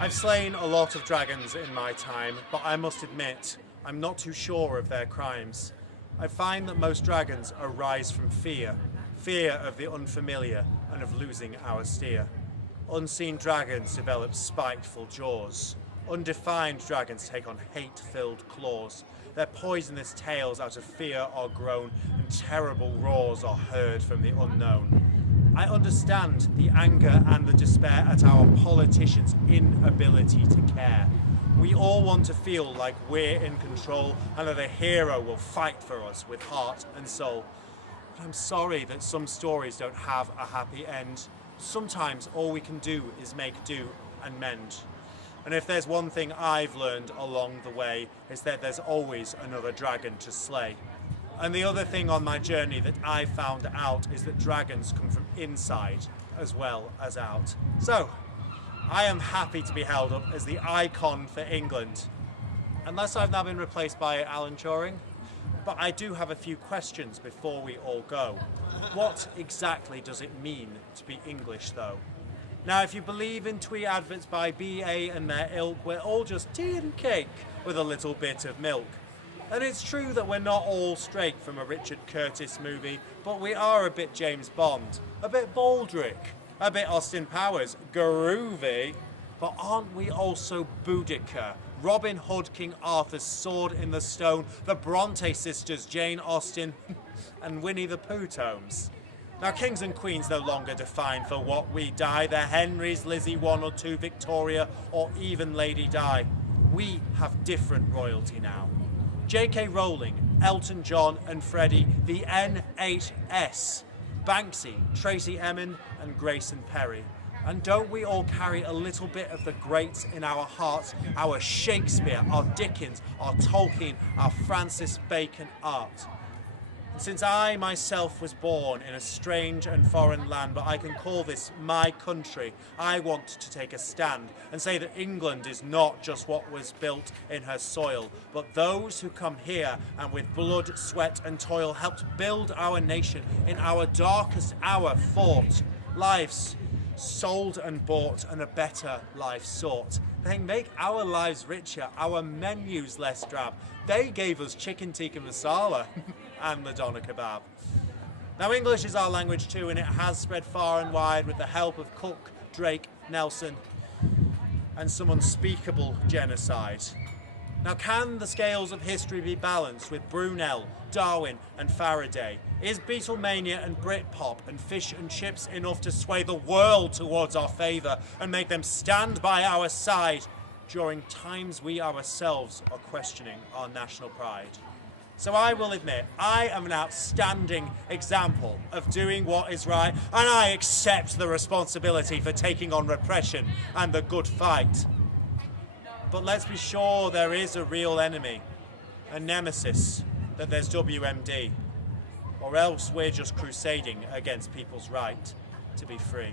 I've slain a lot of dragons in my time, but I must admit, I'm not too sure of their crimes. I find that most dragons arise from fear of the unfamiliar and of losing our steer. Unseen dragons develop spiteful jaws. Undefined dragons take on hate-filled claws. Their poisonous tails out of fear are grown, and terrible roars are heard from the unknown. I understand the anger and the despair at our politicians' inability to care. We all want to feel like we're in control and that a hero will fight for us with heart and soul. But I'm sorry that some stories don't have a happy end. Sometimes all we can do is make do and mend. And if there's one thing I've learned along the way, is that there's always another dragon to slay. And the other thing on my journey that I found out is that dragons come from inside as well as out. So, I am happy to be held up as the icon for England. Unless I've now been replaced by Alan Turing. But I do have a few questions before we all go. What exactly does it mean to be English, though? Now, if you believe in twee adverts by BA and their ilk, we're all just tea and cake with a little bit of milk. And it's true that we're not all straight from a Richard Curtis movie, but we are a bit James Bond, a bit Baldrick, a bit Austin Powers, groovy. But aren't we also Boudica, Robin Hood, King Arthur's Sword in the Stone, the Bronte sisters, Jane Austen, and Winnie the Pooh tomes? Now, kings and queens no longer define for what we die. They're Henrys, Lizzie 1 or 2, Victoria, or even Lady Di. We have different royalty now. J.K. Rowling, Elton John and Freddie, the NHS, Banksy, Tracy Emin and Grayson Perry. And don't we all carry a little bit of the greats in our hearts, our Shakespeare, our Dickens, our Tolkien, our Francis Bacon art? And since I myself was born in a strange and foreign land, but I can call this my country, I want to take a stand and say that England is not just what was built in her soil, but those who come here and with blood, sweat and toil helped build our nation in our darkest hour fought lives sold and bought and a better life sought. They make our lives richer, our menus less drab. They gave us chicken tikka masala and the doner kebab. Now, English is our language too, and it has spread far and wide with the help of Cook, Drake, Nelson, and some unspeakable genocide. Now, can the scales of history be balanced with Brunel, Darwin and Faraday? Is Beatlemania and Britpop and fish and chips enough to sway the world towards our favour and make them stand by our side during times we ourselves are questioning our national pride? So I will admit, I am an outstanding example of doing what is right, and I accept the responsibility for taking on repression and the good fight. But let's be sure there is a real enemy, a nemesis, that there's WMD, or else we're just crusading against people's right to be free.